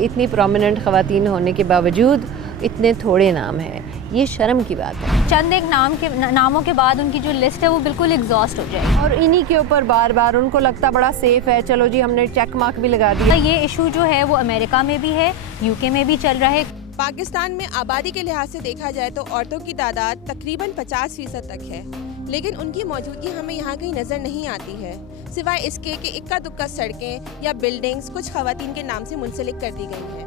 इतनी प्रोमिनेंट ख़वातीन होने के बावजूद इतने थोड़े नाम हैं, ये शर्म की बात है। चंद एक नामों के बाद उनकी जो लिस्ट है वो बिल्कुल एग्जॉस्ट हो जाएगी और इन्हीं के ऊपर बार बार उनको लगता बड़ा सेफ है, चलो जी हमने चेक मार्क भी लगा दिया। ये इशू जो है वो अमेरिका में भी है, यूके में भी चल रहा है। पाकिस्तान में आबादी के लिहाज से देखा जाए तो औरतों की तादाद तकरीबन 50% तक है, लेकिन उनकी मौजूदगी हमें यहाँ कहीं नज़र नहीं आती है, सिवाय इसके कि इक्का दुक्का सड़कें या बिल्डिंग्स कुछ ख़वातीन के नाम से मुंसलिक कर दी गई हैं।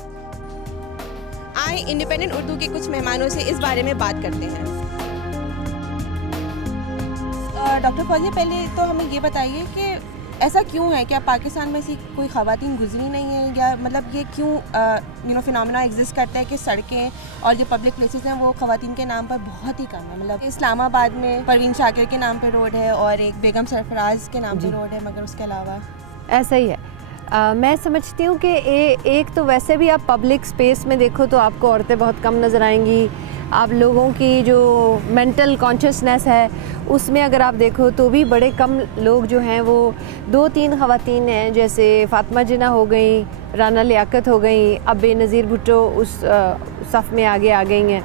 आए इंडिपेंडेंट उर्दू के कुछ मेहमानों से इस बारे में बात करते हैं। डॉक्टर फौजिया, पहले तो हमें ये बताइए कि ऐसा क्यों है, क्या पाकिस्तान में ऐसी कोई ख़वातीन गुजरी नहीं है, या मतलब ये क्यों फिनोमेना एग्जिस्ट करता है कि सड़कें और जो पब्लिक प्लेसेस हैं वो ख़वातीन के नाम पर बहुत ही कम है। मतलब इस्लामाबाद में परवीन शाकिर के नाम पे रोड है और एक बेगम सरफराज के नाम पे रोड है, मगर उसके अलावा ऐसा ही है। मैं समझती हूँ कि एक तो वैसे भी आप पब्लिक स्पेस में देखो तो आपको औरतें बहुत कम नज़र आएंगी। आप लोगों की जो मेंटल कॉन्शियसनेस है उसमें अगर आप देखो तो भी बड़े कम लोग जो हैं वो 2-3 ख़वातीन हैं, जैसे फ़ातिमा जिन्ना हो गई, राना लियाकत हो गई, अब बेनज़ीर भुट्टो उस सफ़ में आगे आ गई हैं।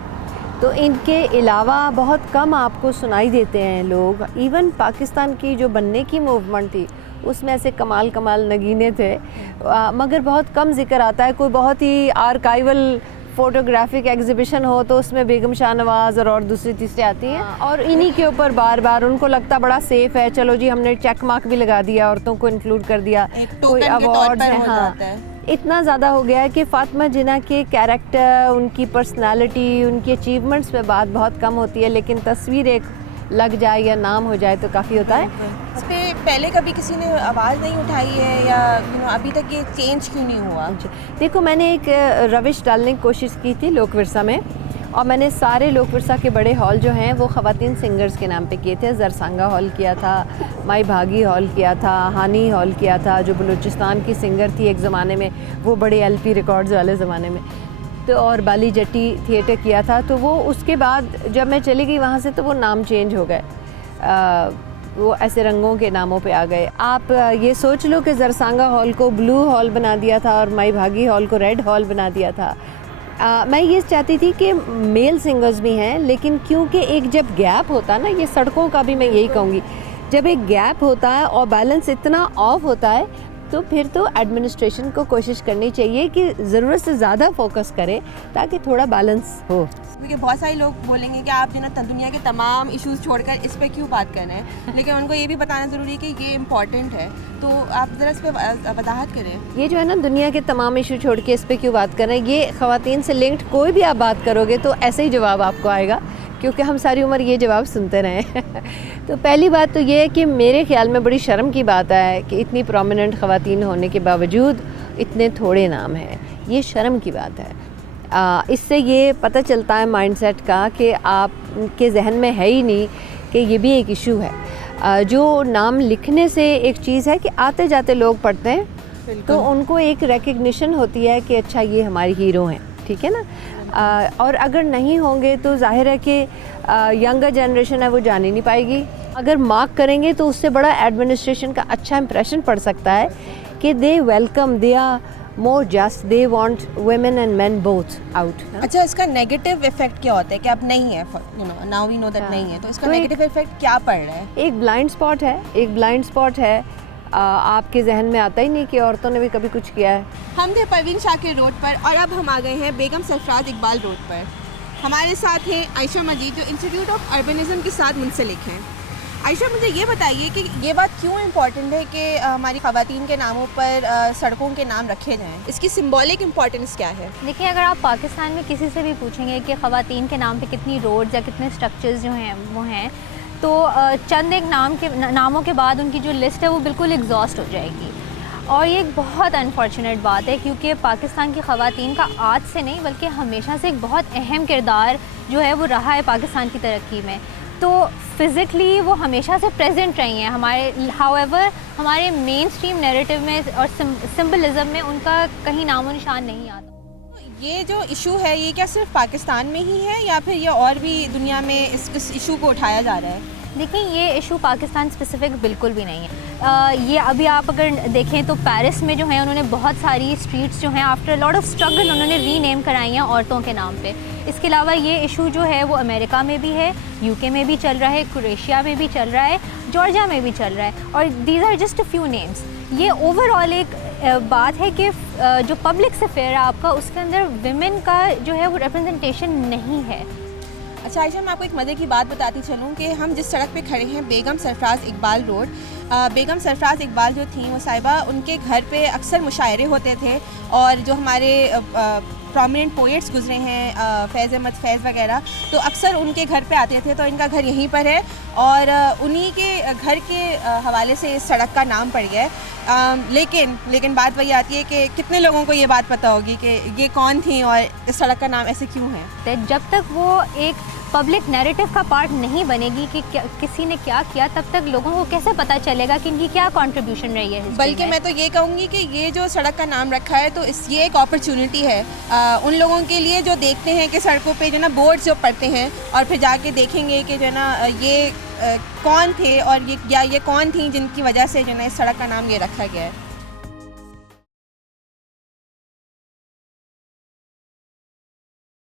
तो इनके अलावा बहुत कम आपको सुनाई देते हैं लोग। इवन पाकिस्तान की जो बनने की मूवमेंट थी उसमें ऐसे कमाल नगीने थे, मगर बहुत कम जिक्र आता है। कोई बहुत ही आर्काइवल फ़ोटोग्राफिक एग्ज़िबिशन हो तो उसमें बेगम शाहनवाज़ और दूसरी तीसरी आती हैं, और इन्हीं के ऊपर बार बार उनको लगता बड़ा सेफ है, चलो जी हमने चेक मार्क भी लगा दिया, औरतों को इंक्लूड कर दिया, कोई अवार्ड है। हाँ, इतना ज़्यादा हो गया है कि फ़ातिमा जिन्ना के कैरेक्टर, उनकी पर्सनालिटी, उनकी अचीवमेंट्स पे बात बहुत कम होती है, लेकिन तस्वीर एक लग जाए या नाम हो जाए तो काफ़ी होता है। इस पर पहले कभी किसी ने आवाज़ नहीं उठाई है, या अभी तक ये चेंज क्यों नहीं हुआ? देखो, मैंने एक रविश डालने की कोशिश की थी लोक विरसा में, और मैंने सारे लोक विरसा के बड़े हॉल जो हैं वो ख़वातीन सिंगर्स के नाम पे किए थे। जरसांगा हॉल किया था, माई भागी हॉल किया था, हानी हॉल किया था, जो बलूचिस्तान की सिंगर थी एक ज़माने में, वो बड़े LP रिकॉर्ड्स वाले ज़माने में, तो और बाली जट्टी थिएटर किया था। तो वो उसके बाद जब मैं चली गई वहाँ से तो वो नाम चेंज हो गए, वो ऐसे रंगों के नामों पे आ गए। आप ये सोच लो कि जरसांगा हॉल को ब्लू हॉल बना दिया था और माई भागी हॉल को रेड हॉल बना दिया था। मैं ये चाहती थी कि मेल सिंगर्स भी हैं, लेकिन क्योंकि एक जब गैप होता है ना, ये सड़कों का भी मैं यही कहूँगी, जब एक गैप होता है और बैलेंस इतना ऑफ होता है तो फिर तो एडमिनिस्ट्रेशन को कोशिश करनी चाहिए कि ज़रूरत से ज़्यादा फोकस करें ताकि थोड़ा बैलेंस हो। क्योंकि बहुत सारे लोग बोलेंगे कि आप जो ना दुनिया के तमाम इश्यूज़ छोड़कर इस पे क्यों बात कर रहे हैं, लेकिन उनको ये भी बताना ज़रूरी है कि ये इम्पॉर्टेंट है। तो आप ज़रा इस पर वजाहत करें। ये जो है ना, दुनिया के तमाम इशू छोड़ के इस पर क्यों बात कर रहे हैं, ये ख़वातीन से लिंक्ड कोई भी आप बात करोगे तो ऐसे ही जवाब आपको आएगा, क्योंकि हम सारी उम्र ये जवाब सुनते रहे हैं। तो पहली बात तो ये है कि मेरे ख्याल में बड़ी शर्म की बात है कि इतनी प्रोमिनेंट ख़वातीन होने के बावजूद इतने थोड़े नाम हैं, ये शर्म की बात है। इससे ये पता चलता है माइंडसेट का कि आपके जहन में है ही नहीं कि ये भी एक इशू है। जो नाम लिखने से एक चीज़ है कि आते जाते लोग पढ़ते हैं तो उनको एक रिकग्निशन होती है कि अच्छा ये हमारे हीरो हैं, ठीक है ना। और अगर नहीं होंगे तो जाहिर है कि यंगर जनरेशन है वो जान ही नहीं पाएगी। अगर मार्क करेंगे तो उससे बड़ा एडमिनिस्ट्रेशन का अच्छा इंप्रेशन पड़ सकता है कि they welcome, they are more just, they want women and men both out. अच्छा, इसका नेगेटिव इफेक्ट क्या होता है कि अब नहीं है, नाउ वी नो दैट नहीं है, तो इसका नेगेटिव इफेक्ट क्या पड़ रहा है? एक ब्लाइंड स्पॉट है, आपके जहन में आता ही नहीं कि औरतों ने भी कभी कुछ किया है। हम थे परवीन शाकिर रोड पर और अब हम आ गए हैं बेगम सरफराज इकबाल रोड पर। हमारे साथ हैं आयशा मजीद, जो इंस्टीट्यूट ऑफ अर्बनिज़म के साथ मुंसलिक हैं। आयशा, मुझे ये बताइए कि ये बात क्यों इम्पॉर्टेंट है कि हमारी ख़वातीन के नामों पर सड़कों के नाम रखे जाएं? इसकी सिंबॉलिक इम्पॉर्टेंस क्या है? देखिए, अगर आप पाकिस्तान में किसी से भी पूछेंगे कि ख़वातीन के नाम पे कितनी रोड्स या कितने स्ट्रक्चर्स जो हैं वो हैं, तो चंद एक नामों के बाद उनकी जो लिस्ट है वो बिल्कुल एग्जॉस्ट हो जाएगी। और ये एक बहुत अनफॉर्चुनेट बात है, क्योंकि पाकिस्तान की ख़वातीन का आज से नहीं बल्कि हमेशा से एक बहुत अहम किरदार जो है वो रहा है पाकिस्तान की तरक्की में। तो फ़िज़िकली वो हमेशा से प्रेजेंट रही हैं हाउएवर हमारे मेन स्ट्रीम नैरेटिव में और सिंबलिज़म में उनका कहीं नामो निशान नहीं आता। ये जो इशू है ये क्या सिर्फ पाकिस्तान में ही है, या फिर ये और भी दुनिया में इस इशू को उठाया जा रहा है? देखिए ये इशू पाकिस्तान स्पेसिफिक बिल्कुल भी नहीं है। ये अभी आप अगर देखें तो पेरिस में जो है उन्होंने बहुत सारी स्ट्रीट्स जो हैं आफ्टर लॉट ऑफ स्ट्रगल उन्होंने रीनेम कराई हैं औरतों के नाम पे। इसके अलावा ये इशू जो है वो अमेरिका में भी है, यूके में भी चल रहा है, क्रोएशिया में भी चल रहा है, जॉर्जिया में भी चल रहा है, और these are just a few names. ये ओवरऑल एक बात है कि जो पब्लिक अफेयर है आपका उसके अंदर विमेन का जो है वो रिप्रेजेंटेशन नहीं है। अच्छा आयशा, मैं आपको एक मज़े की बात बताती चलूँ कि हम जिस सड़क पे खड़े हैं बेगम सरफराज इकबाल रोड, बेगम सरफराज इकबाल जो थी वो साहिबा, उनके घर पे अक्सर मुशायरे होते थे और जो हमारे प्रोमिनेंट पोएट्स गुजरे हैं फैज़ अहमद फैज़ वगैरह, तो अक्सर उनके घर पे आते थे। तो इनका घर यहीं पर है और उन्हीं के घर के हवाले से इस सड़क का नाम पड़ गया है। लेकिन बात वही आती है कि कितने लोगों को ये बात पता होगी कि ये कौन थी और इस सड़क का नाम ऐसे क्यों है। जब तक वो एक पब्लिक नैरेटिव का पार्ट नहीं बनेगी कि किसी ने क्या किया, तब तक लोगों को कैसे पता चलेगा कि इनकी क्या कंट्रीब्यूशन रही है। बल्कि मैं तो ये कहूँगी कि ये जो सड़क का नाम रखा है तो ये एक अपॉर्चुनिटी है उन लोगों के लिए जो देखते हैं कि सड़कों पे जो ना बोर्ड्स जो पढ़ते हैं और फिर जाके देखेंगे कि जो ना ये कौन थे और ये कौन थी जिनकी वजह से जो ना इस सड़क का नाम ये रखा गया है।